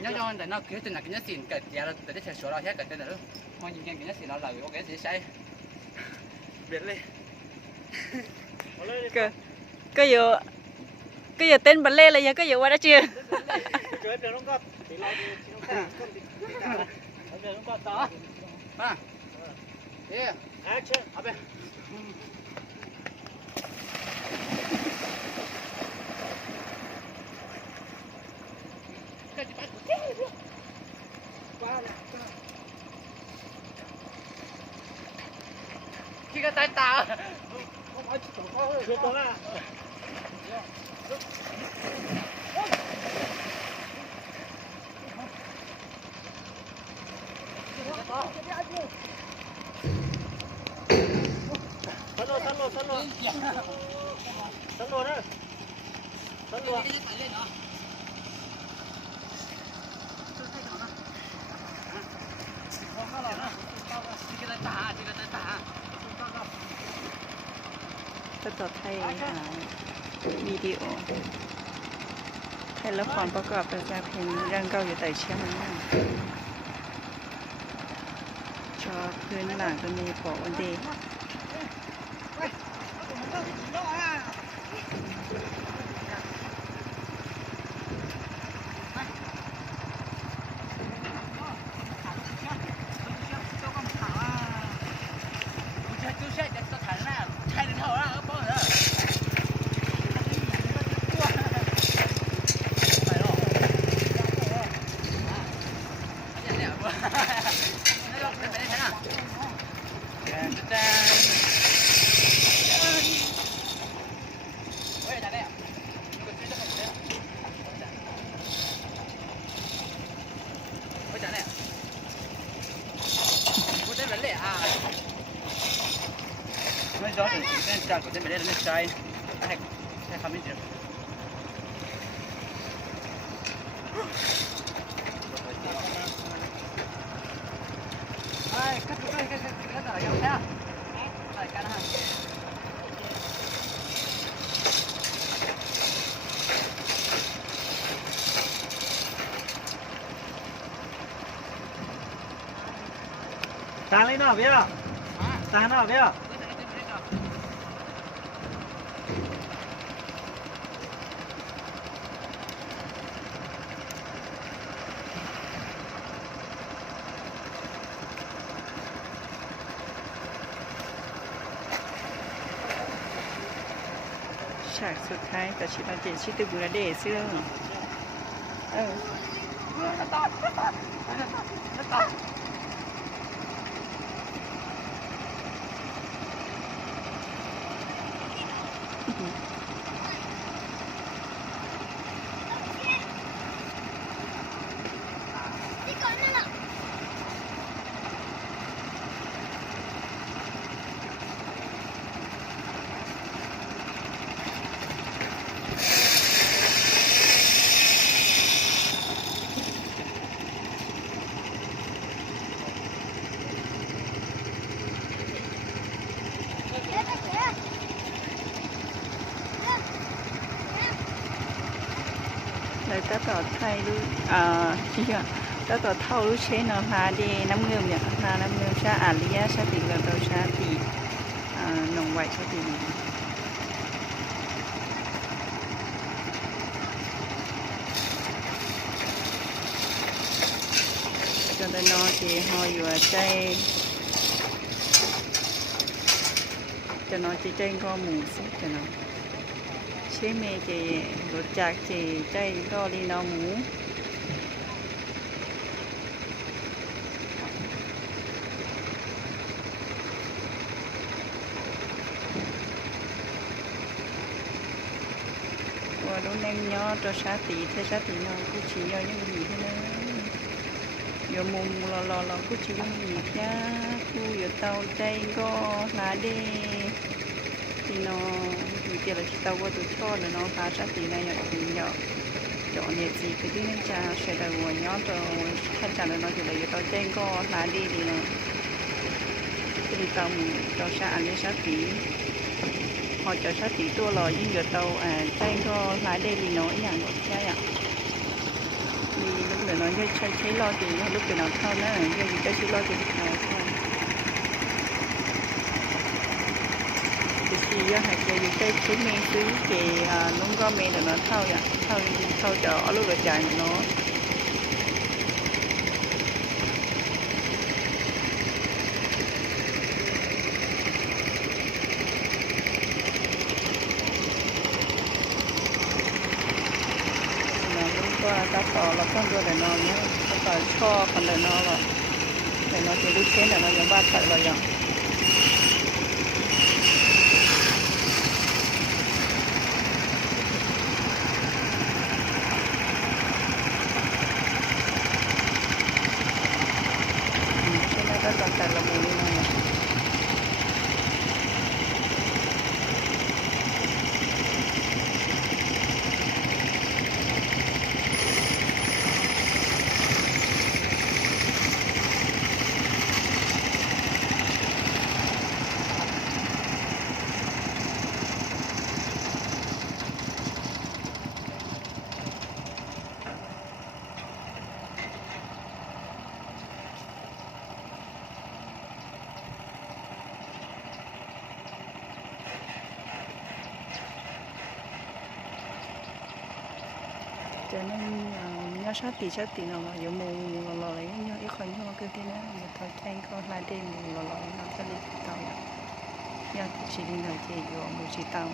nhớ cho tại nó kiểu tình là cái nhất xịn cật giờ là tại cái số đó hết cật tên là luôn mọi nhìn cái nhất xịn nó là ok sẽ sai biết đi cứ giờ tên bật lên là giờ cứ giờ qua đó chưa à yeah action up đây khi cái tay tao không phải chụp có chưa có à săn lô đó săn lôก็ต่อไทยวิดีโอไทยละครประกอบประชาเพลงเรื่องเก่าอยู่แต่เชียงใหม่ชอบพื้นหลังจะมีปอวันดีไม่ร้อนถึงเส้นจักรก็จะไม่ได้เล่นใจให้คำนี้เดียวไอ้ก็ถูกก็ต่อยังแค่ใส่กันฮะตาเลยเนาะพี่อ่ะตาเนาะพี่อ่ะฉากสุดท้ายกับชิตาเจชิตบุระเดชเสื้อเลยก็ต่อไทยรู้ที่ก็ต่อเท่ารู้เชนพาดีน้ำเงินเนี่ยพาน้ำเงินชาอาริยะชาติเงินเราชาติหนองไหวชาติจนได้นอนที่หออยู่ใจจะนอนที่ใจก็หมูสิจะนอนเชื่อเมย์จะรถจักรจะใจก็ลีนอหมูว่าดูแนงย่อตัวชาติเธอชาตินอนกูชี้ย่อยังมีที่นั่นอยู่มุมรอกูชี้ยังมีแค่กูอยู่เตาใจก็ลาเดที่นอนอยู่เกี่ยวกับเตาว่าตัวชอบเลยน้องพาชาตินายอย่างนี้เนาะจอเนี่ยจีคือที่นี่จะใช้ได้หัวย่อตัวขั้นจากนั้นเราจะเลยอยู่เตาใจก็ลาเดดีเนาะที่เตาหมูเตาชาอันนี้ชาติพอจะชาติตัวรอยิ่งอยู่เตาใจก็ลาเดดีเนาะอย่างแบบแค่อย่างมีลูกเหลือง nó chơi lo thì lúc thì nó thao nữa giờ gì chơi lo thì nó thao thì giờ hay chơi chơi mê xứ thì nó có mê là nó thao vậy thao chợ lúc rồi chạy nó qua cá tỏ là con rồi để nó nhé cá tỏ cho còn để nó là để nó chỉ lúc thế là nó giống ba sợi rồi vậy cái này rất là sợi là mùi này cho nên nhớ sát tí nào mà giống mù lò lấy nhớ ít khỏi nhớ cái thế này một thời gian có lại đêm mù lò nó sẽ đi tàu nhớ chỉ đi nơi chỉ vô mù chỉ tàu